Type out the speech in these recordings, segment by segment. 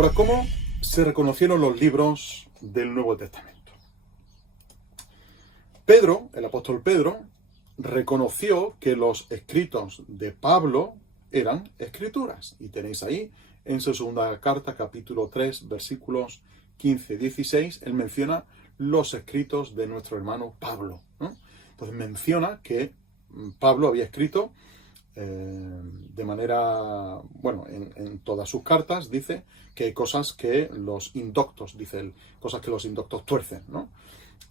Ahora, ¿cómo se reconocieron los libros del Nuevo Testamento? Pedro, el apóstol Pedro, reconoció que los escritos de Pablo eran escrituras. Y tenéis ahí, en su segunda carta, capítulo 3, versículos 15 y 16, él menciona los escritos de nuestro hermano Pablo, ¿no? Entonces menciona que Pablo había escrito de manera, bueno, en todas sus cartas dice que hay cosas que los indoctos, dice él, cosas que los indoctos tuercen, ¿no?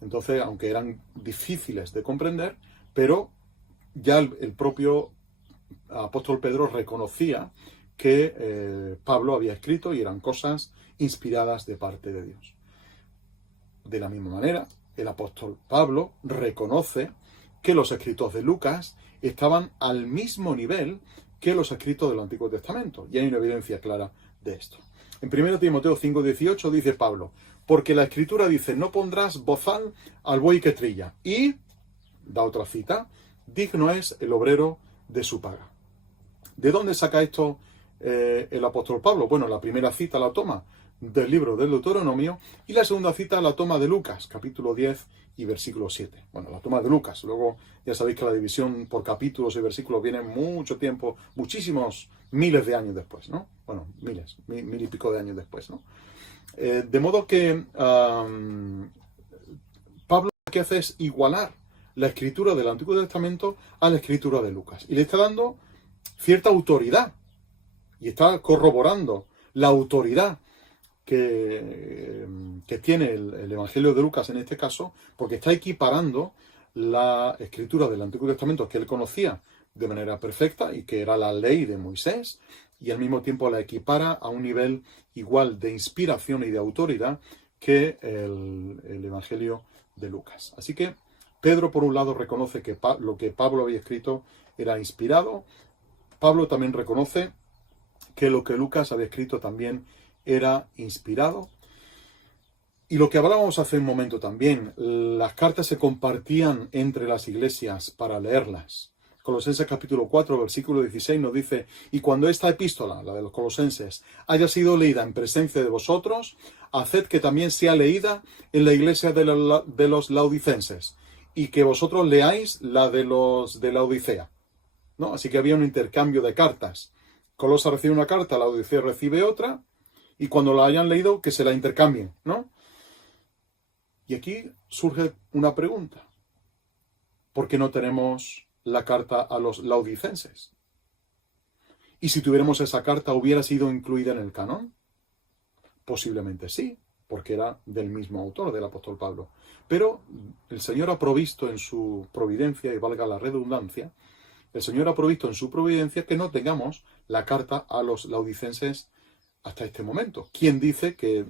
Entonces, aunque eran difíciles de comprender, pero ya el propio apóstol Pedro reconocía que Pablo había escrito y eran cosas inspiradas de parte de Dios. De la misma manera, el apóstol Pablo reconoce que los escritos de Lucas estaban al mismo nivel que los escritos del Antiguo Testamento, y hay una evidencia clara de esto. En 1 Timoteo 5:18 dice Pablo, porque la Escritura dice, no pondrás bozal al buey que trilla, y, da otra cita, digno es el obrero de su paga. ¿De dónde saca esto el apóstol Pablo? Bueno, la primera cita la toma del libro del Deuteronomio y la segunda cita la toma de Lucas, capítulo 10 y versículo 7. Bueno, la toma de Lucas. Luego ya sabéis que la división por capítulos y versículos viene mucho tiempo, muchísimos miles de años después, ¿no? Bueno, mil y pico de años después, ¿no? De modo que Pablo lo que hace es igualar la escritura del Antiguo Testamento a la escritura de Lucas. Y le está dando cierta autoridad. Y está corroborando la autoridad que tiene el Evangelio de Lucas en este caso, porque está equiparando la escritura del Antiguo Testamento que él conocía de manera perfecta y que era la ley de Moisés, y al mismo tiempo la equipara a un nivel igual de inspiración y de autoridad que el Evangelio de Lucas. Así que Pedro, por un lado, reconoce que lo que Pablo había escrito era inspirado. Pablo también reconoce que lo que Lucas había escrito también era inspirado. Y lo que hablábamos hace un momento también, las cartas se compartían entre las iglesias para leerlas. Colosenses capítulo 4, versículo 16 nos dice, y cuando esta epístola, la de los Colosenses, haya sido leída en presencia de vosotros, haced que también sea leída en la iglesia de los laodicenses, y que vosotros leáis la de los de Laodicea, ¿no? Así que había un intercambio de cartas. Colosa recibe una carta, Laodicea recibe otra, y cuando la hayan leído, que se la intercambien, ¿no? Y aquí surge una pregunta. ¿Por qué no tenemos la carta a los laodicenses? ¿Y si tuviéramos esa carta, hubiera sido incluida en el canon? Posiblemente sí, porque era del mismo autor, del apóstol Pablo. Pero el Señor ha provisto en su providencia, y valga la redundancia, el Señor ha provisto en su providencia que no tengamos la carta a los laodicenses hasta este momento. ¿Quién dice que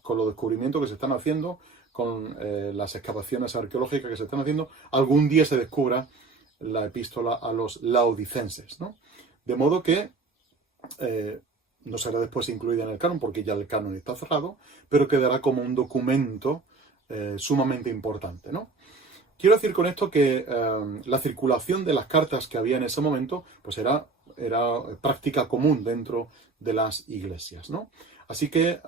con los descubrimientos que se están haciendo, con las excavaciones arqueológicas que se están haciendo, algún día se descubra la epístola a los laodicenses, ¿no? De modo que no será después incluida en el canon, porque ya el canon está cerrado, pero quedará como un documento sumamente importante, ¿no? Quiero decir con esto que la circulación de las cartas que había en ese momento, pues era práctica común dentro de las iglesias, ¿no? Así que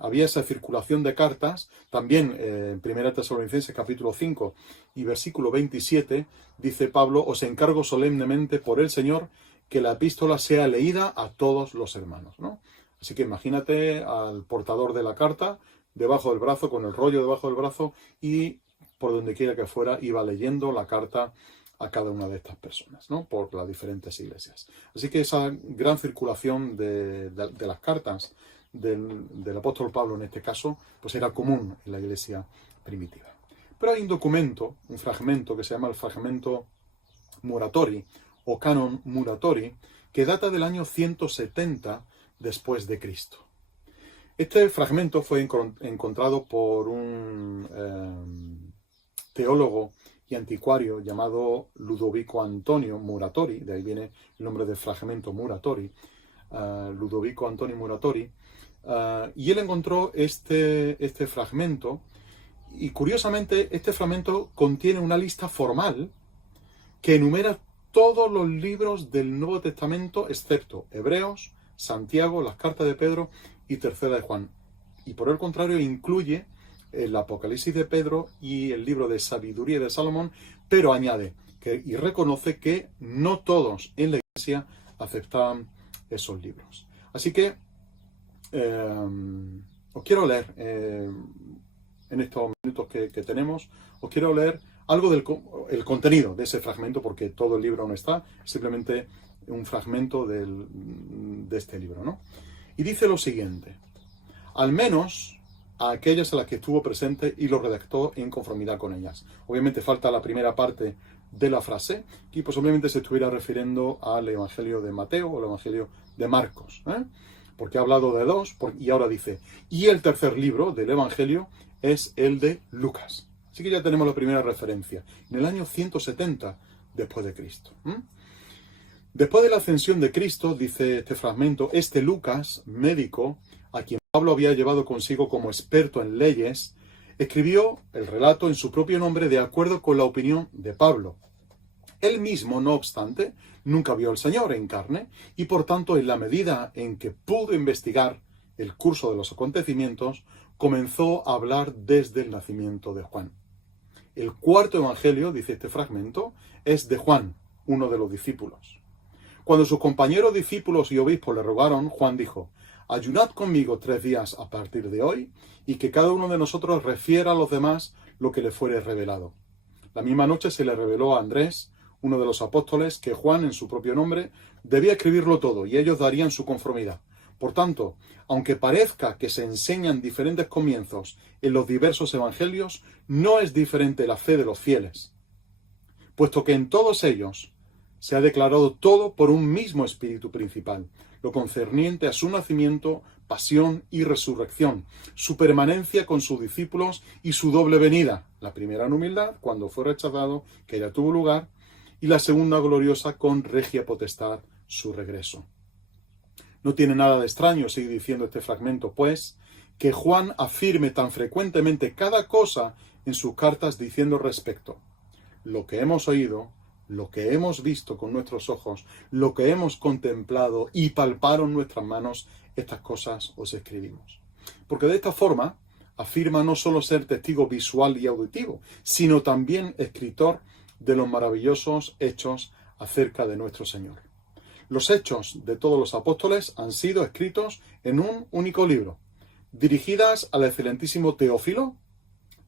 había esa circulación de cartas. También en 1 Tesalonicenses capítulo 5 y versículo 27 dice Pablo, os encargo solemnemente por el Señor que la epístola sea leída a todos los hermanos, ¿no? Así que imagínate al portador de la carta debajo del brazo, con el rollo debajo del brazo, y por donde quiera que fuera iba leyendo la carta a cada una de estas personas, ¿no? Por las diferentes iglesias. Así que esa gran circulación de las cartas del apóstol Pablo en este caso, pues era común en la iglesia primitiva. Pero hay un documento, un fragmento que se llama el fragmento Muratori o Canon Muratori, que data del año 170 después de Cristo. Este fragmento fue encontrado por un teólogo y anticuario llamado Ludovico Antonio Muratori, de ahí viene el nombre del fragmento Muratori, Ludovico Antonio Muratori, y él encontró este fragmento, y curiosamente este fragmento contiene una lista formal que enumera todos los libros del Nuevo Testamento excepto Hebreos, Santiago, las cartas de Pedro y tercera de Juan. Y por el contrario incluye el Apocalipsis de Pedro y el libro de Sabiduría de Salomón, pero añade y reconoce que no todos en la Iglesia aceptaban esos libros. Así que os quiero leer, en estos minutos que tenemos, os quiero leer algo del contenido de ese fragmento, porque todo el libro no está, simplemente un fragmento de este libro, ¿no? Y dice lo siguiente: al menos a aquellas a las que estuvo presente y lo redactó en conformidad con ellas. Obviamente falta la primera parte de la frase, y posiblemente se estuviera refiriendo al Evangelio de Mateo o el Evangelio de Marcos, porque ha hablado de dos, y ahora dice, y el tercer libro del Evangelio es el de Lucas. Así que ya tenemos la primera referencia, en el año 170 después de Cristo. Después de la ascensión de Cristo, dice este fragmento, este Lucas, médico, a quien Pablo había llevado consigo como experto en leyes, escribió el relato en su propio nombre de acuerdo con la opinión de Pablo. Él mismo, no obstante, nunca vio al Señor en carne y por tanto, en la medida en que pudo investigar el curso de los acontecimientos, comenzó a hablar desde el nacimiento de Juan. El cuarto evangelio, dice este fragmento, es de Juan, uno de los discípulos. Cuando sus compañeros discípulos y obispos le rogaron, Juan dijo, ayunad conmigo 3 días a partir de hoy, y que cada uno de nosotros refiera a los demás lo que le fuere revelado. La misma noche se le reveló a Andrés, uno de los apóstoles, que Juan, en su propio nombre, debía escribirlo todo, y ellos darían su conformidad. Por tanto, aunque parezca que se enseñan diferentes comienzos en los diversos evangelios, no es diferente la fe de los fieles, puesto que en todos ellos se ha declarado todo por un mismo espíritu principal, lo concerniente a su nacimiento, pasión y resurrección, su permanencia con sus discípulos y su doble venida, la primera en humildad, cuando fue rechazado, que ya tuvo lugar, y la segunda gloriosa con regia potestad, su regreso. No tiene nada de extraño, sigue diciendo este fragmento, pues, que Juan afirme tan frecuentemente cada cosa en sus cartas diciendo respecto, lo que hemos oído, lo que hemos visto con nuestros ojos, lo que hemos contemplado y palparon nuestras manos, estas cosas os escribimos. Porque de esta forma afirma no solo ser testigo visual y auditivo, sino también escritor de los maravillosos hechos acerca de nuestro Señor. Los hechos de todos los apóstoles han sido escritos en un único libro, dirigidas al excelentísimo Teófilo.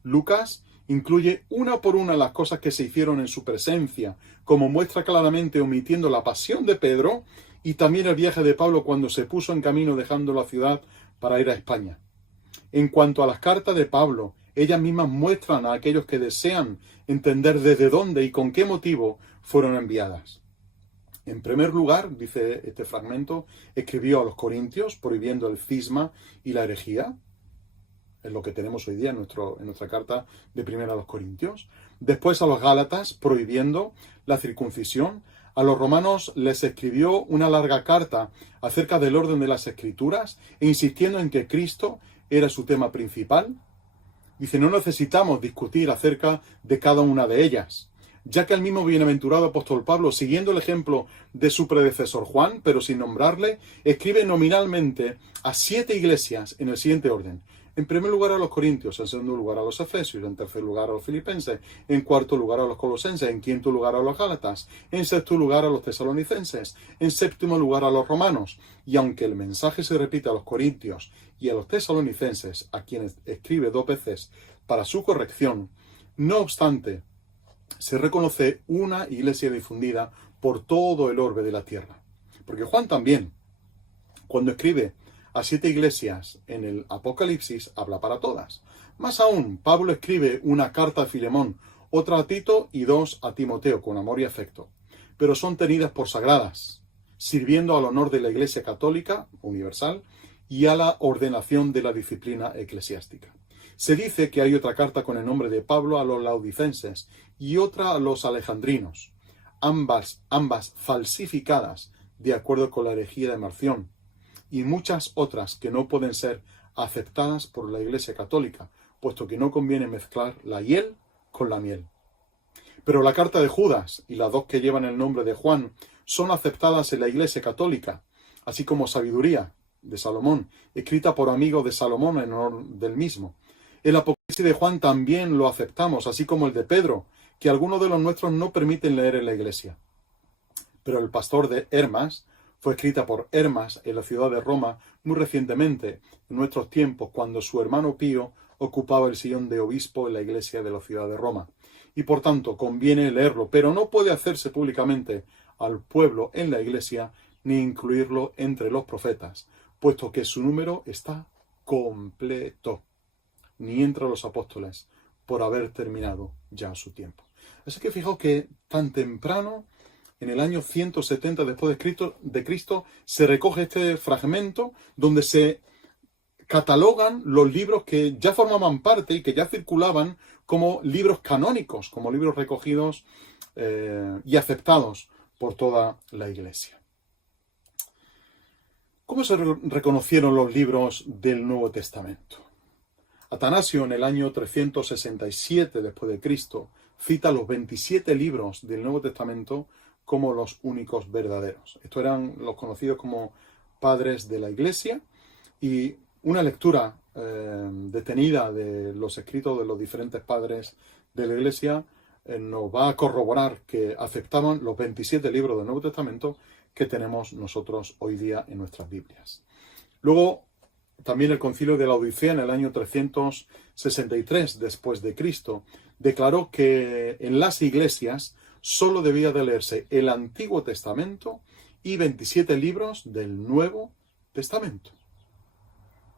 Lucas incluye una por una las cosas que se hicieron en su presencia, como muestra claramente omitiendo la pasión de Pedro y también el viaje de Pablo cuando se puso en camino dejando la ciudad para ir a España. En cuanto a las cartas de Pablo, ellas mismas muestran a aquellos que desean entender desde dónde y con qué motivo fueron enviadas. En primer lugar, dice este fragmento, escribió a los corintios prohibiendo el cisma y la herejía. Es lo que tenemos hoy día en nuestra carta de primera a los Corintios. Después a los Gálatas, prohibiendo la circuncisión. A los romanos les escribió una larga carta acerca del orden de las Escrituras e insistiendo en que Cristo era su tema principal. Dice, no necesitamos discutir acerca de cada una de ellas, ya que el mismo bienaventurado apóstol Pablo, siguiendo el ejemplo de su predecesor Juan, pero sin nombrarle, escribe nominalmente a 7 iglesias en el siguiente orden. En primer lugar a los corintios, en segundo lugar a los efesios, en tercer lugar a los filipenses, en cuarto lugar a los colosenses, en quinto lugar a los gálatas, en sexto lugar a los tesalonicenses, en séptimo lugar a los romanos. Y aunque el mensaje se repite a los corintios y a los tesalonicenses, a quienes escribe 2 veces para su corrección, no obstante, se reconoce una iglesia difundida por todo el orbe de la tierra. Porque Juan también, cuando escribe a 7 iglesias en el Apocalipsis, habla para todas. Más aún, Pablo escribe una carta a Filemón, otra a Tito y 2 a Timoteo, con amor y afecto. Pero son tenidas por sagradas, sirviendo al honor de la Iglesia Católica universal y a la ordenación de la disciplina eclesiástica. Se dice que hay otra carta con el nombre de Pablo a los laodicenses y otra a los alejandrinos, ambas falsificadas de acuerdo con la herejía de Marción, y muchas otras que no pueden ser aceptadas por la Iglesia Católica, puesto que no conviene mezclar la hiel con la miel. Pero la carta de Judas y las 2 que llevan el nombre de Juan son aceptadas en la Iglesia Católica, así como Sabiduría, de Salomón, escrita por amigos de Salomón en honor del mismo. El Apocalipsis de Juan también lo aceptamos, así como el de Pedro, que algunos de los nuestros no permiten leer en la iglesia. Pero el pastor de Hermas fue escrita por Hermas en la ciudad de Roma muy recientemente, en nuestros tiempos, cuando su hermano Pío ocupaba el sillón de obispo en la iglesia de la ciudad de Roma. Y por tanto conviene leerlo, pero no puede hacerse públicamente al pueblo en la iglesia ni incluirlo entre los profetas, puesto que su número está completo, ni entre los apóstoles, por haber terminado ya su tiempo. Así que fijaos que tan temprano, en el año 170 después de Cristo, se recoge este fragmento donde se catalogan los libros que ya formaban parte y que ya circulaban como libros canónicos, como libros recogidos y aceptados por toda la Iglesia. ¿Cómo se reconocieron los libros del Nuevo Testamento? Atanasio, en el año 367 después de Cristo, cita los 27 libros del Nuevo Testamento como los únicos verdaderos. Estos eran los conocidos como padres de la Iglesia, y una lectura detenida de los escritos de los diferentes padres de la Iglesia nos va a corroborar que aceptaban los 27 libros del Nuevo Testamento que tenemos nosotros hoy día en nuestras Biblias. Luego, también el Concilio de la Odisea, en el año 363 después de Cristo, declaró que en las iglesias solo debía de leerse el Antiguo Testamento y 27 libros del Nuevo Testamento.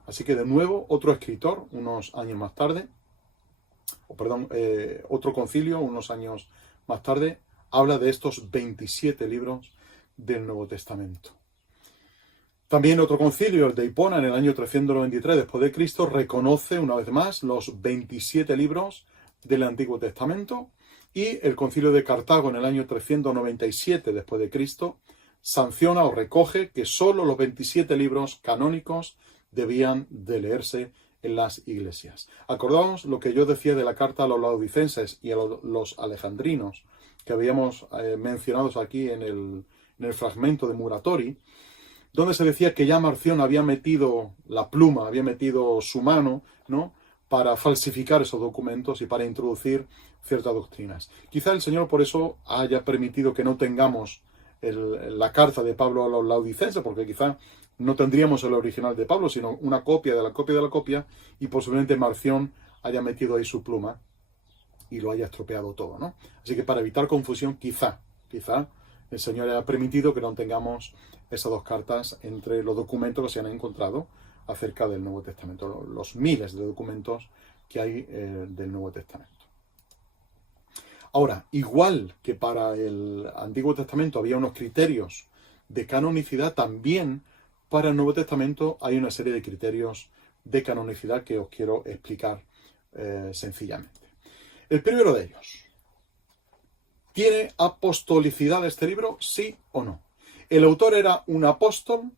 Así que de nuevo otro escritor, unos años más tarde, otro concilio, unos años más tarde, habla de estos 27 libros del Nuevo Testamento. También otro concilio, el de Hipona, en el año 393 después de Cristo, reconoce una vez más los 27 libros del Antiguo Testamento, y el concilio de Cartago, en el año 397 después de Cristo, sanciona o recoge que solo los 27 libros canónicos debían de leerse en las iglesias. Acordaos lo que yo decía de la carta a los laodicenses y a los alejandrinos, que habíamos mencionado aquí en el fragmento de Muratori, donde se decía que ya Marción había metido la pluma, había metido su mano, ¿no?, para falsificar esos documentos y para introducir ciertas doctrinas. Quizá el Señor por eso haya permitido que no tengamos la carta de Pablo a los laodicenses, porque quizá no tendríamos el original de Pablo, sino una copia de la copia de la copia, y posiblemente Marción haya metido ahí su pluma y lo haya estropeado todo, ¿no? Así que para evitar confusión, quizá el Señor haya permitido que no tengamos esas dos cartas entre los documentos que se han encontrado acerca del Nuevo Testamento, los miles de documentos que hay del Nuevo Testamento. Ahora, igual que para el Antiguo Testamento había unos criterios de canonicidad, también para el Nuevo Testamento hay una serie de criterios de canonicidad que os quiero explicar sencillamente. El primero de ellos: ¿tiene apostolicidad este libro? ¿Sí o no? ¿El autor era un apóstol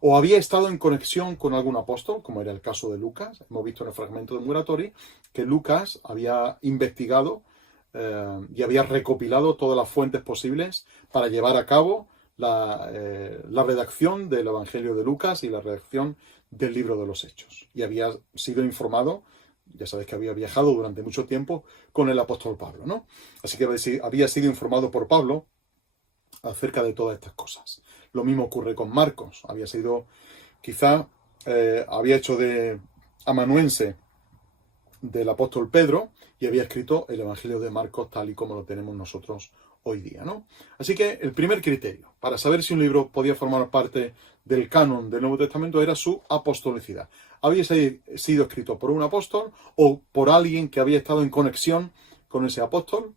o había estado en conexión con algún apóstol, como era el caso de Lucas? Hemos visto en el fragmento de Muratori que Lucas había investigado y había recopilado todas las fuentes posibles para llevar a cabo la redacción del Evangelio de Lucas y la redacción del libro de los Hechos. Y había sido informado, ya sabéis que había viajado durante mucho tiempo con el apóstol Pablo, ¿no? Así que había sido informado por Pablo acerca de todas estas cosas. Lo mismo ocurre con Marcos. Había hecho de amanuense del apóstol Pedro y había escrito el Evangelio de Marcos tal y como lo tenemos nosotros hoy día, ¿no? Así que el primer criterio para saber si un libro podía formar parte del canon del Nuevo Testamento era su apostolicidad. Había sido escrito por un apóstol o por alguien que había estado en conexión con ese apóstol.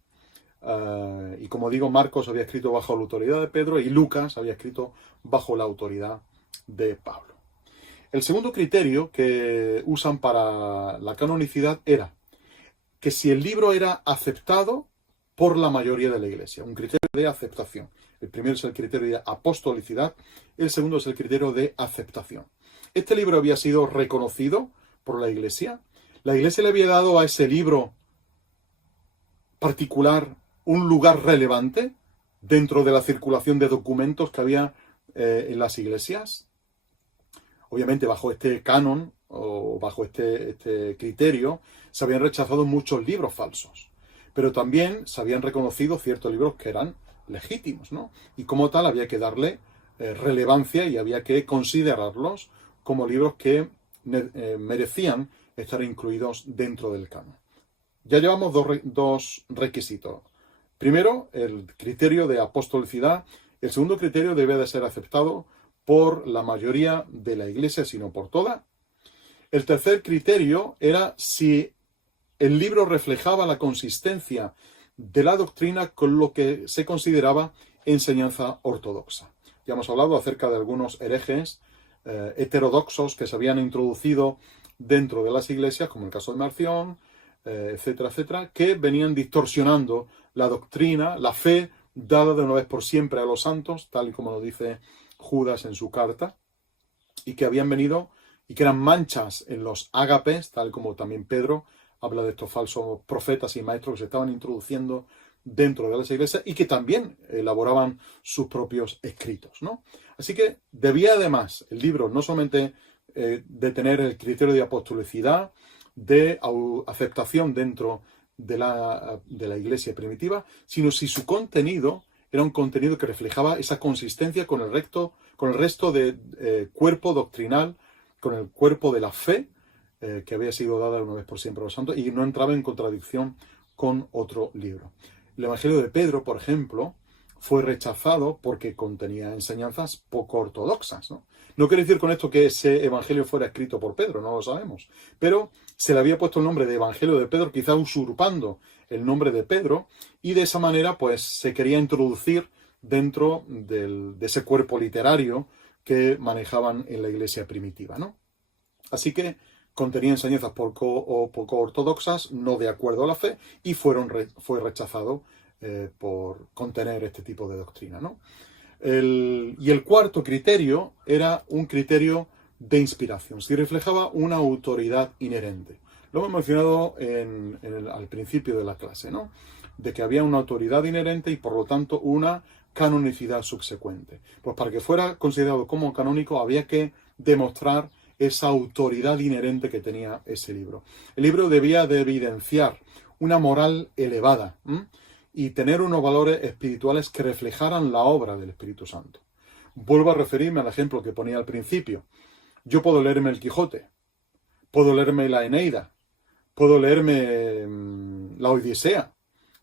Y como digo, Marcos había escrito bajo la autoridad de Pedro y Lucas había escrito bajo la autoridad de Pablo. El segundo criterio que usan para la canonicidad era que si el libro era aceptado por la mayoría de la Iglesia, un criterio de aceptación. El primero es el criterio de apostolicidad, el segundo es el criterio de aceptación. Este libro había sido reconocido por la Iglesia le había dado a ese libro particular un lugar relevante dentro de la circulación de documentos que había en las iglesias. Obviamente bajo este canon o bajo este criterio se habían rechazado muchos libros falsos, pero también se habían reconocido ciertos libros que eran legítimos, ¿no? Y como tal había que darle relevancia y había que considerarlos como libros que merecían estar incluidos dentro del canon. Ya llevamos dos requisitos. Primero, el criterio de apostolicidad. El segundo criterio debe de ser aceptado por la mayoría de la Iglesia, sino por toda. El tercer criterio era si el libro reflejaba la consistencia de la doctrina con lo que se consideraba enseñanza ortodoxa. Ya hemos hablado acerca de algunos herejes heterodoxos que se habían introducido dentro de las iglesias, como el caso de Marción, etcétera, etcétera, que venían distorsionando la doctrina, la fe dada de una vez por siempre a los santos, tal y como lo dice Judas en su carta, y que habían venido y que eran manchas en los ágapes, tal como también Pedro habla de estos falsos profetas y maestros que se estaban introduciendo dentro de las iglesias y que también elaboraban sus propios escritos, ¿no? Así que debía además el libro no solamente de tener el criterio de apostolicidad, de aceptación dentro de la iglesia primitiva, sino si su contenido era un contenido que reflejaba esa consistencia con el resto de cuerpo doctrinal, con el cuerpo de la fe que había sido dada una vez por siempre a los santos y no entraba en contradicción con otro libro. El Evangelio de Pedro, por ejemplo, fue rechazado porque contenía enseñanzas poco ortodoxas, ¿no? No quiere decir con esto que ese evangelio fuera escrito por Pedro, no lo sabemos, pero se le había puesto el nombre de Evangelio de Pedro, quizá usurpando el nombre de Pedro, y de esa manera pues se quería introducir dentro de ese cuerpo literario que manejaban en la iglesia primitiva, ¿no? Así que contenía enseñanzas poco ortodoxas, no de acuerdo a la fe, y fue rechazado por contener este tipo de doctrina, ¿no? Y el cuarto criterio era un criterio de inspiración, si reflejaba una autoridad inherente. Lo hemos mencionado al principio de la clase, ¿no? De que había una autoridad inherente y por lo tanto una canonicidad subsecuente. Pues para que fuera considerado como canónico había que demostrar esa autoridad inherente que tenía ese libro. El libro debía de evidenciar una moral elevada, y tener unos valores espirituales que reflejaran la obra del Espíritu Santo. Vuelvo a referirme al ejemplo que ponía al principio. Yo puedo leerme el Quijote, puedo leerme la Eneida, puedo leerme la Odisea,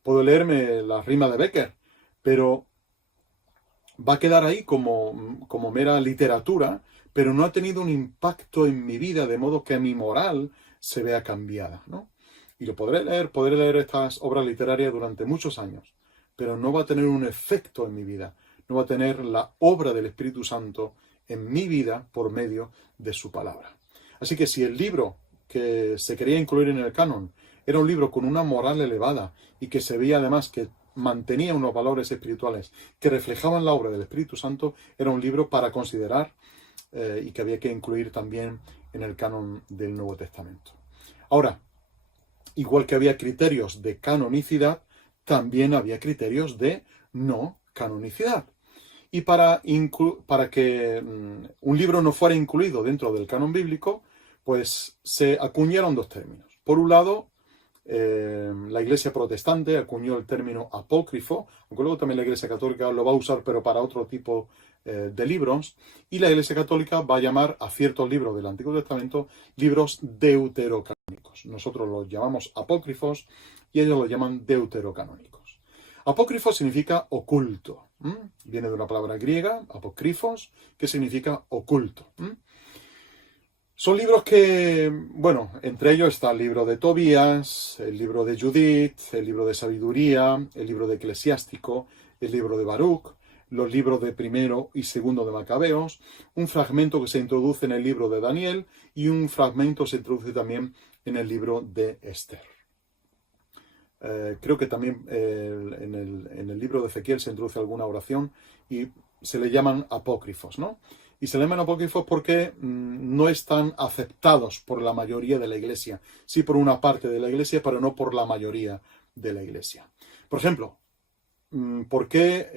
puedo leerme la rima de Becker, pero va a quedar ahí como mera literatura, pero no ha tenido un impacto en mi vida, de modo que mi moral se vea cambiada, ¿no? Y lo podré leer estas obras literarias durante muchos años, pero no va a tener un efecto en mi vida, no va a tener la obra del Espíritu Santo en mi vida por medio de su palabra. Así que si el libro que se quería incluir en el canon era un libro con una moral elevada y que se veía además que mantenía unos valores espirituales que reflejaban la obra del Espíritu Santo, era un libro para considerar y que había que incluir también en el canon del Nuevo Testamento. Ahora, igual que había criterios de canonicidad, también había criterios de no canonicidad. Y para que un libro no fuera incluido dentro del canon bíblico, pues se acuñaron dos términos. Por un lado, la Iglesia protestante acuñó el término apócrifo, aunque luego también la Iglesia católica lo va a usar, pero para otro tipo de libros, y la Iglesia católica va a llamar a ciertos libros del Antiguo Testamento libros deuterocanónicos. Nosotros los llamamos apócrifos y ellos los llaman deuterocanónicos. Apócrifo significa oculto. Viene de una palabra griega, apócrifos, que significa oculto. Son libros que, bueno, entre ellos está el libro de Tobías, el libro de Judith, el libro de Sabiduría, el libro de Eclesiástico, el libro de Baruch, los libros de primero y segundo de Macabeos, un fragmento que se introduce en el libro de Daniel y un fragmento se introduce también en el libro de Esther. Creo que también en el libro de Ezequiel se introduce alguna oración y se le llaman apócrifos, ¿no? Y se le llaman apócrifos porque no están aceptados por la mayoría de la Iglesia. Sí por una parte de la Iglesia, pero no por la mayoría de la Iglesia. Por ejemplo, ¿por qué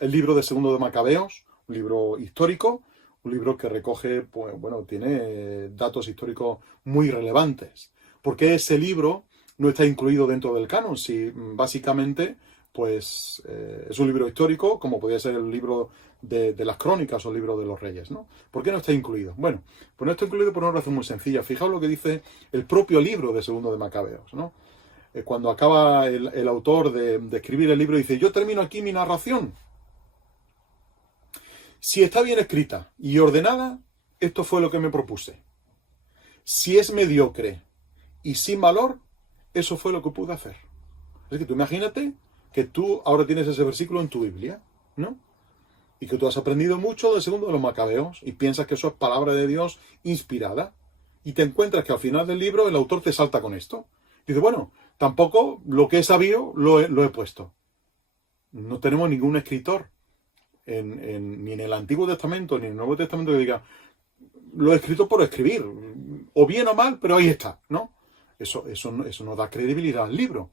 el libro de segundo de Macabeos, un libro histórico, Un libro que recoge, pues bueno, tiene datos históricos muy relevantes. ¿Por qué ese libro no está incluido dentro del canon? Si básicamente, pues es un libro histórico, como podría ser el libro de las crónicas o el libro de los reyes, ¿no? ¿Por qué no está incluido? Bueno, pues no está incluido por una razón muy sencilla. Fijaos lo que dice el propio libro de Segundo de Macabeos, ¿no? Cuando acaba el autor de escribir el libro, dice, yo termino aquí mi narración. Si está bien escrita y ordenada, esto fue lo que me propuse. Si es mediocre y sin valor, eso fue lo que pude hacer. Es que tú imagínate que tú ahora tienes ese versículo en tu Biblia, ¿no? Y que tú has aprendido mucho del Segundo de los Macabeos y piensas que eso es palabra de Dios inspirada. Y te encuentras que al final del libro el autor te salta con esto. Dice, bueno, tampoco lo que he sabido lo he puesto. No tenemos ningún escritor ni en el Antiguo Testamento ni en el Nuevo Testamento que diga, lo he escrito por escribir, o bien o mal, pero ahí está, ¿no? Eso no da credibilidad al libro.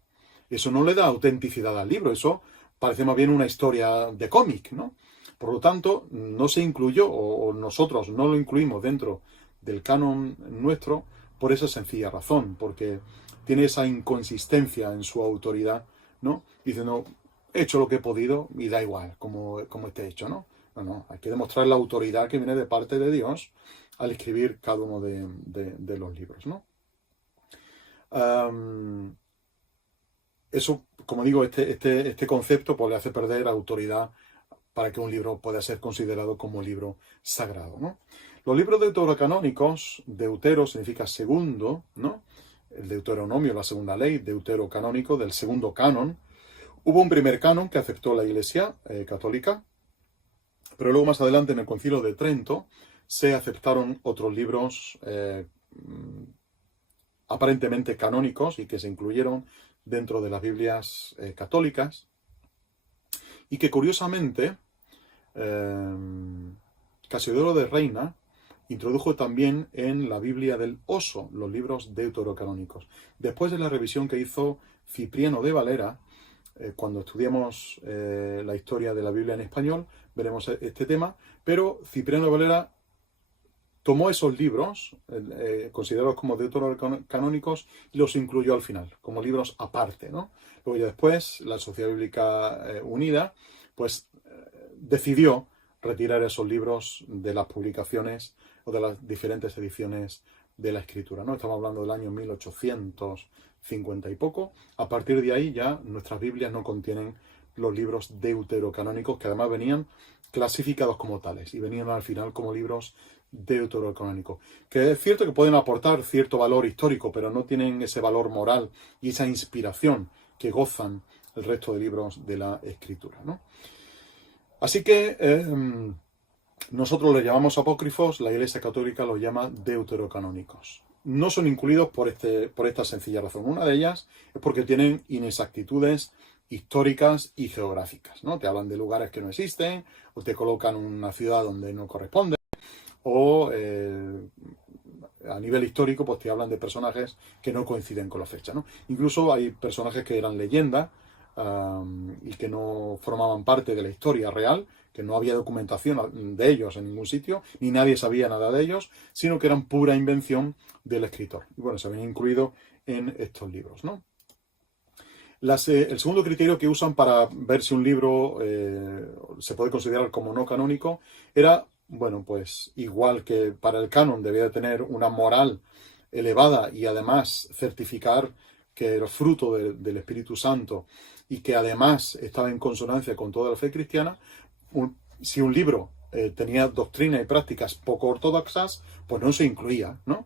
Eso no le da autenticidad al libro. Eso parece más bien una historia de cómic, ¿no? Por lo tanto, no se incluyó, o nosotros no lo incluimos dentro del canon nuestro por esa sencilla razón, porque tiene esa inconsistencia en su autoridad, ¿no? Diciendo, he hecho lo que he podido y da igual como esté hecho, ¿no? No, hay que demostrar la autoridad que viene de parte de Dios al escribir cada uno de los libros, ¿no? Eso, como digo, este concepto pues, le hace perder autoridad para que un libro pueda ser considerado como libro sagrado, ¿no? Los libros deuterocanónicos, deutero significa segundo, ¿no? El Deuteronomio, la segunda ley, deuterocanónico, del segundo canon. Hubo un primer canon que aceptó la Iglesia católica, pero luego más adelante en el Concilio de Trento se aceptaron otros libros aparentemente canónicos y que se incluyeron dentro de las Biblias católicas y que curiosamente Casiodoro de Reina introdujo también en la Biblia del Oso los libros deuterocanónicos. Después de la revisión que hizo Cipriano de Valera, cuando estudiemos la historia de la Biblia en español, veremos este tema, pero Cipriano de Valera tomó esos libros, considerados como deuterocanónicos, y los incluyó al final, como libros aparte, ¿no? Luego ya después, la Sociedad Bíblica Unida, pues decidió retirar esos libros de las publicaciones o de las diferentes ediciones de la Escritura, ¿no? Estamos hablando del año 1850 y poco. A partir de ahí ya nuestras Biblias no contienen los libros deuterocanónicos, que además venían clasificados como tales y venían al final como libros deuterocanónicos, que es cierto que pueden aportar cierto valor histórico, pero no tienen ese valor moral y esa inspiración que gozan el resto de libros de la Escritura, ¿no? Así que nosotros les llamamos apócrifos, la Iglesia Católica los llama deuterocanónicos. No son incluidos por esta sencilla razón. Una de ellas es porque tienen inexactitudes históricas y geográficas, ¿no? Te hablan de lugares que no existen, o te colocan una ciudad donde no corresponde, o a nivel histórico pues te hablan de personajes que no coinciden con la fecha, ¿no? Incluso hay personajes que eran leyendas y que no formaban parte de la historia real, que no había documentación de ellos en ningún sitio, ni nadie sabía nada de ellos, sino que eran pura invención del escritor. Y bueno, se habían incluido en estos libros, ¿no? El segundo criterio que usan para ver si un libro se puede considerar como no canónico era, bueno, pues igual que para el canon debía de tener una moral elevada y además certificar que era fruto del Espíritu Santo y que además estaba en consonancia con toda la fe cristiana, si un libro tenía doctrina y prácticas poco ortodoxas, pues no se incluía, ¿no?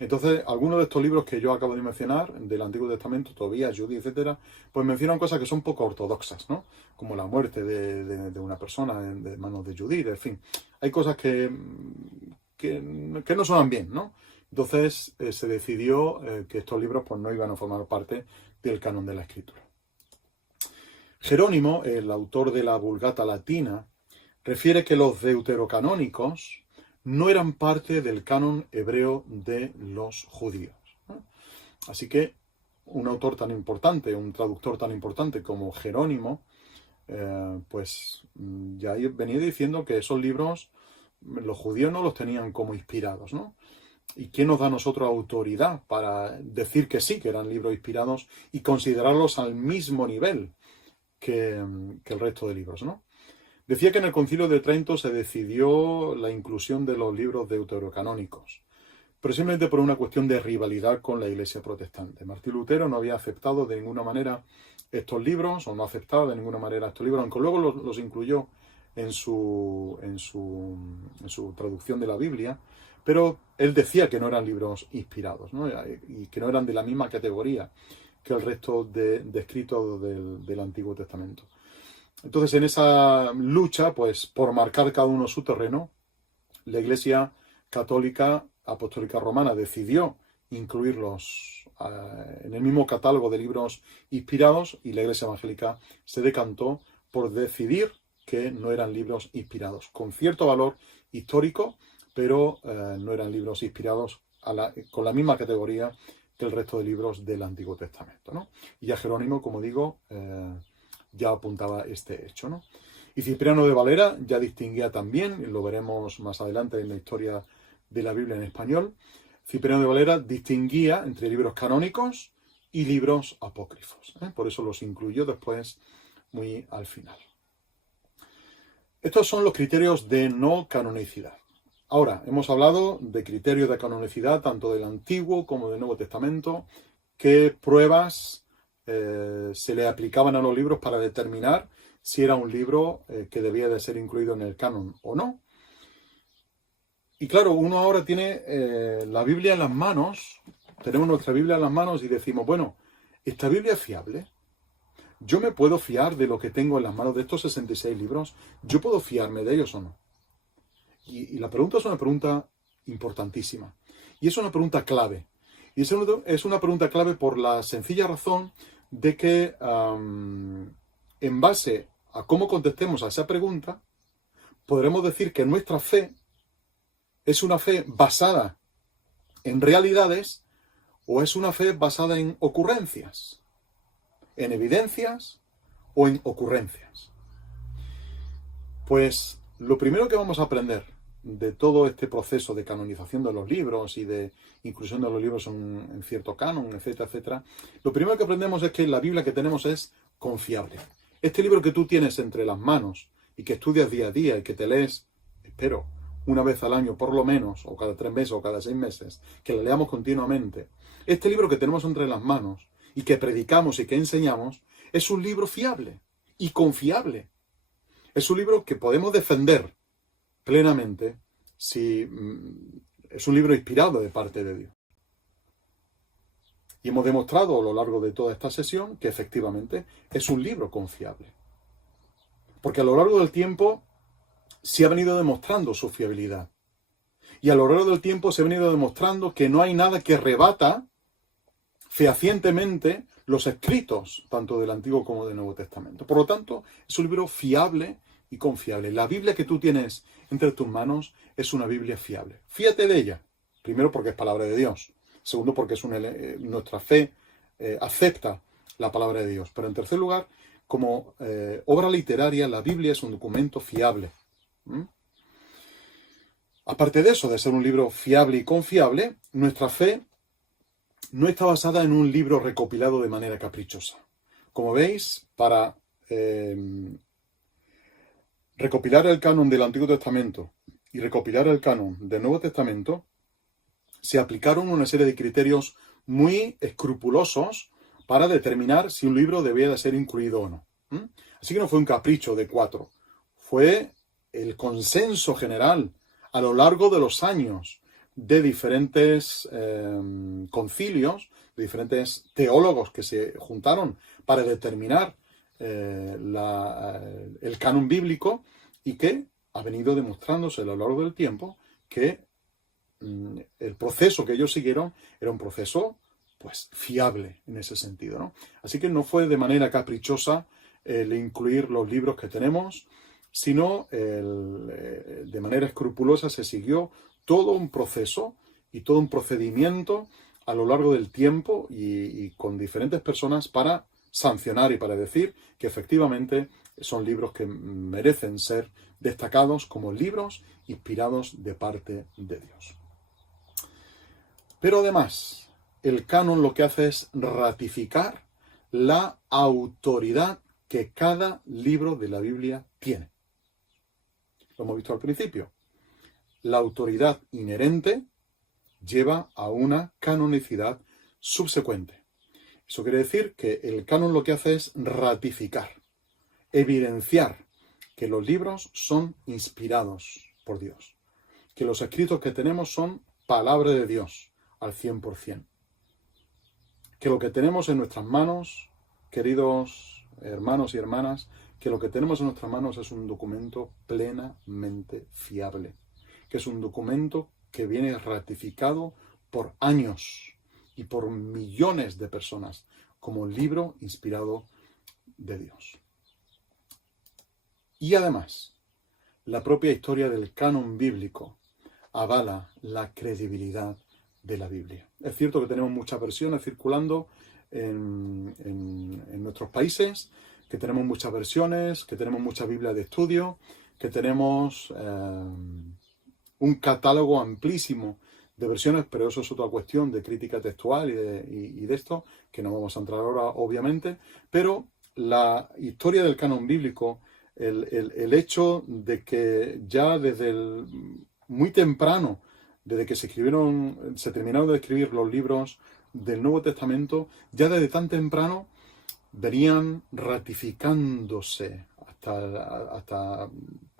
Entonces, algunos de estos libros que yo acabo de mencionar, del Antiguo Testamento, Tobías, Judí, etcétera, pues mencionan cosas que son poco ortodoxas, ¿no? Como la muerte de una persona de manos de Judí, en fin. Hay cosas que no suenan bien, ¿no? Entonces, se decidió que estos libros pues no iban a formar parte del canon de la Escritura. Jerónimo, el autor de la Vulgata Latina, refiere que los deuterocanónicos no eran parte del canon hebreo de los judíos, ¿no? Así que un autor tan importante, un traductor tan importante como Jerónimo, pues ya venía diciendo que esos libros los judíos no los tenían como inspirados, ¿no? ¿Y quién nos da a nosotros autoridad para decir que sí, que eran libros inspirados y considerarlos al mismo nivel que el resto de libros, ¿no? Decía que en el Concilio de Trento se decidió la inclusión de los libros deuterocanónicos, pero simplemente por una cuestión de rivalidad con la Iglesia protestante. Martín Lutero no había aceptado de ninguna manera estos libros, o no aceptaba de ninguna manera estos libros, aunque luego los incluyó en su traducción de la Biblia, pero él decía que no eran libros inspirados, ¿no? Y que no eran de la misma categoría que el resto de escritos del Antiguo Testamento. Entonces, en esa lucha, pues, por marcar cada uno su terreno, la Iglesia Católica Apostólica Romana decidió incluirlos en el mismo catálogo de libros inspirados, y la Iglesia Evangélica se decantó por decidir que no eran libros inspirados, con cierto valor histórico, pero no eran libros inspirados con la misma categoría que el resto de libros del Antiguo Testamento, ¿no? Y ya Jerónimo, como digo, ya apuntaba este hecho, ¿no? Y Cipriano de Valera ya distinguía también, lo veremos más adelante en la historia de la Biblia en español, Cipriano de Valera distinguía entre libros canónicos y libros apócrifos, ¿eh? Por eso los incluyó después muy al final. Estos son los criterios de no canonicidad. Ahora, hemos hablado de criterios de canonicidad tanto del Antiguo como del Nuevo Testamento, qué pruebas se le aplicaban a los libros para determinar si era un libro que debía de ser incluido en el canon o no. Y claro, uno ahora tiene la Biblia en las manos, tenemos nuestra Biblia en las manos y decimos, bueno, ¿esta Biblia es fiable? ¿Yo me puedo fiar de lo que tengo en las manos de estos 66 libros? ¿Yo puedo fiarme de ellos o no? Y la pregunta es una pregunta importantísima. Y es una pregunta clave. Y es una pregunta clave por la sencilla razón de que en base a cómo contestemos a esa pregunta, podremos decir que nuestra fe es una fe basada en realidades o es una fe basada en ocurrencias, en evidencias o en ocurrencias. Pues lo primero que vamos a aprender de todo este proceso de canonización de los libros y de inclusión de los libros en cierto canon, etcétera, etcétera, lo primero que aprendemos es que la Biblia que tenemos es confiable. Este libro que tú tienes entre las manos y que estudias día a día y que te lees, espero, una vez al año por lo menos, o cada 3 meses o cada 6 meses, que la leamos continuamente, este libro que tenemos entre las manos y que predicamos y que enseñamos, es un libro fiable y confiable. Es un libro que podemos defender plenamente si es un libro inspirado de parte de Dios. Y hemos demostrado a lo largo de toda esta sesión que efectivamente es un libro confiable. Porque a lo largo del tiempo se ha venido demostrando su fiabilidad. Y a lo largo del tiempo se ha venido demostrando que no hay nada que rebata fehacientemente los escritos, tanto del Antiguo como del Nuevo Testamento. Por lo tanto, es un libro fiable y confiable. La Biblia que tú tienes entre tus manos es una Biblia fiable. Fíate de ella. Primero, porque es palabra de Dios. Segundo, porque nuestra fe acepta la palabra de Dios. Pero en tercer lugar, como obra literaria, la Biblia es un documento fiable. Aparte de eso, de ser un libro fiable y confiable, nuestra fe no está basada en un libro recopilado de manera caprichosa. Como veis, para recopilar el canon del Antiguo Testamento y recopilar el canon del Nuevo Testamento, se aplicaron una serie de criterios muy escrupulosos para determinar si un libro debía de ser incluido o no. Así que no fue un capricho de 4, fue el consenso general a lo largo de los años de diferentes concilios, de diferentes teólogos que se juntaron para determinar el canon bíblico, y que ha venido demostrándose a lo largo del tiempo que el proceso que ellos siguieron era un proceso pues fiable en ese sentido, ¿no? Así que no fue de manera caprichosa el incluir los libros que tenemos, sino de manera escrupulosa se siguió todo un proceso y todo un procedimiento a lo largo del tiempo y con diferentes personas para sancionar y para decir que efectivamente son libros que merecen ser destacados como libros inspirados de parte de Dios. Pero además, el canon lo que hace es ratificar la autoridad que cada libro de la Biblia tiene. Lo hemos visto al principio. La autoridad inherente lleva a una canonicidad subsecuente. Eso quiere decir que el canon lo que hace es ratificar, evidenciar que los libros son inspirados por Dios, que los escritos que tenemos son palabra de Dios al 100%, que lo que tenemos en nuestras manos, queridos hermanos y hermanas, que lo que tenemos en nuestras manos es un documento plenamente fiable, que es un documento que viene ratificado por años y por millones de personas como libro inspirado de Dios. Y además, la propia historia del canon bíblico avala la credibilidad de la Biblia. Es cierto que tenemos muchas versiones circulando en nuestros países, que tenemos muchas versiones, que tenemos muchas Biblias de estudio, que tenemos un catálogo amplísimo de versiones, pero eso es otra cuestión de crítica textual y de esto, que no vamos a entrar ahora, obviamente. Pero la historia del canon bíblico, el hecho de que ya desde muy temprano, desde que se terminaron de escribir los libros del Nuevo Testamento, ya desde tan temprano venían ratificándose hasta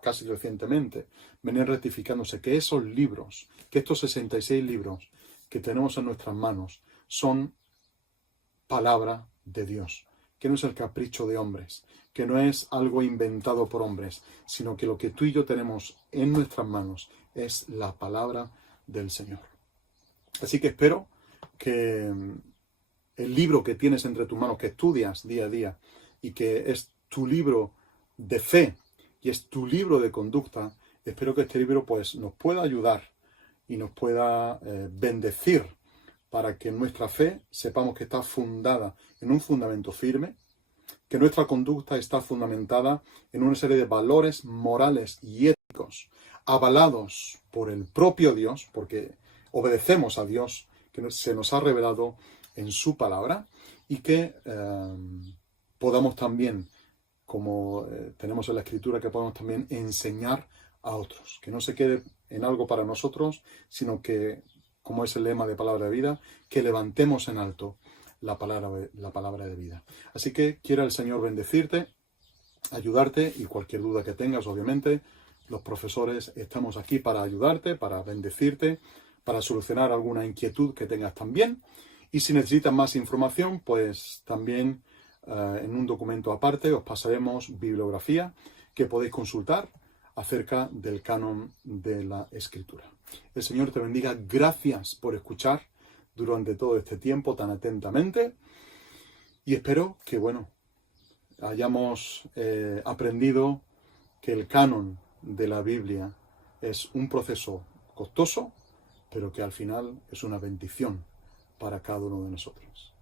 casi recientemente, venían ratificándose que esos libros, que estos 66 libros que tenemos en nuestras manos son palabra de Dios, que no es el capricho de hombres, que no es algo inventado por hombres, sino que lo que tú y yo tenemos en nuestras manos es la palabra del Señor. Así que espero que el libro que tienes entre tus manos, que estudias día a día y que es tu libro de fe y es tu libro de conducta, espero que este libro pues nos pueda ayudar y nos pueda bendecir para que nuestra fe sepamos que está fundada en un fundamento firme, que nuestra conducta está fundamentada en una serie de valores morales y éticos avalados por el propio Dios, porque obedecemos a Dios que se nos ha revelado en su palabra, y que podamos también, como tenemos en la Escritura, que podamos también enseñar a otros, que no se quede en algo para nosotros, sino que, como es el lema de Palabra de Vida, que levantemos en alto la palabra de vida. Así que quiera el Señor bendecirte, ayudarte, y cualquier duda que tengas, obviamente, los profesores estamos aquí para ayudarte, para bendecirte, para solucionar alguna inquietud que tengas también. Y si necesitas más información, pues también en un documento aparte os pasaremos bibliografía que podéis consultar acerca del canon de la Escritura. El Señor te bendiga. Gracias por escuchar durante todo este tiempo tan atentamente. Y espero que, hayamos aprendido que el canon de la Biblia es un proceso costoso, pero que al final es una bendición para cada uno de nosotros.